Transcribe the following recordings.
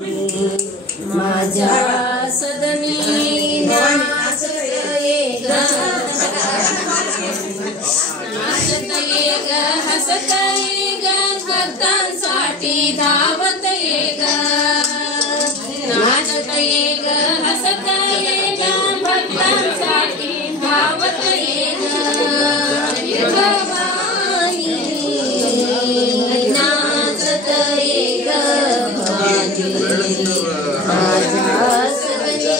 माझ्या सदनी नाचत ये ग, नाचत ये ग, हसत ये ग, भक्तांसाठी धावत ये ग, नाचत ये ग, हसत ये ग, भक्तांसाठी धावत ये ग, भवानी नाचत ये ग, भवानी माझ्या सदनी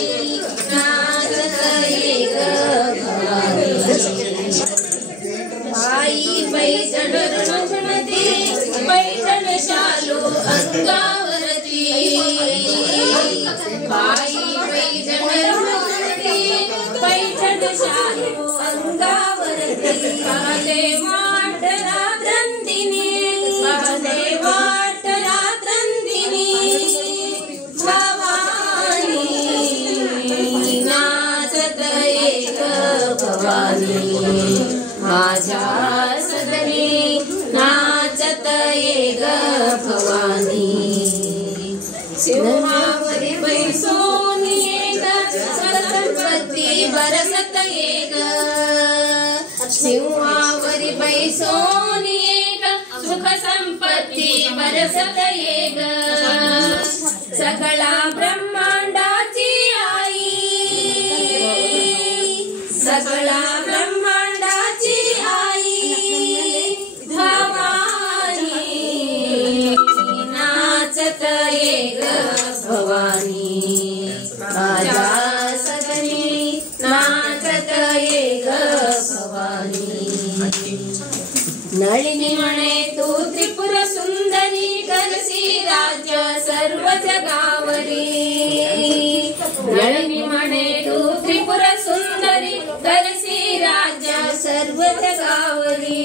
नाचत ये ग, भवानी आई पैठण रणझुणती, पैठण शालू अंगावरती, आई पैठण रणझुणती, पैठण शालू अंगावरती, पाहते वाट रात्रंदिनी, पाहते वाट रात्रंदिनी, भवानी नाचत ये ग, भवानी माझ्या सदनी नाचत ये ग, भवानी सिंहावरी बैसून ये ग, संपत्ती बरसत ये ग, सिंहावरी बैसून ये ग, सुख संपत्ती बरसत ये ग, सगळा ब्रह्मांडाची आई, सगळा ब्रह्मांडाची आई, भवानी नाचत ये ग, भवानी माझ्या सदनी नाचत ये ग, भवानी नळिनी म्हणे तू त्रिपुर सुंदरी, करसी राज्य सर्व जगावरी, नळिनी म्हणे तू त्रिपुर सुंदरी, करसी राज्य सर्व जगावरी,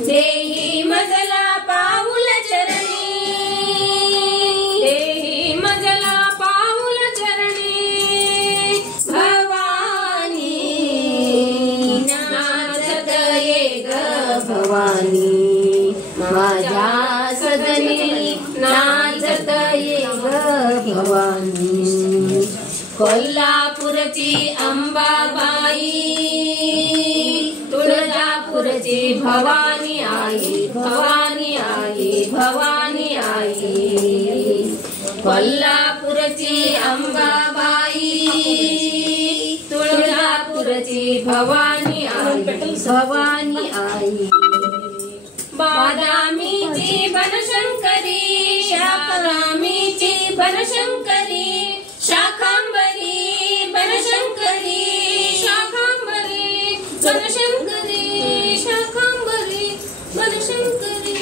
देही मजला पाऊल चरणी, देही मजला पाऊल चरणी, भवानी नाचत ये ग, भवानी माझ्या सदनी नाचत ये ग, भवानी कोल्हापूरची अंबाबाई, तुळजापूरची भवानी आई, भवानी आई, भवानी आई, कोल्हापूरची अंबाबाई, तुळजापूरची भवानी आई, भवानी आई, बादामीची बनशंकरी, शाकरामीची बनशंकरी, शाखांबरी बनशंकरी, शाखांबरी बनशंकरी, शाखांबरी बनशंकरी.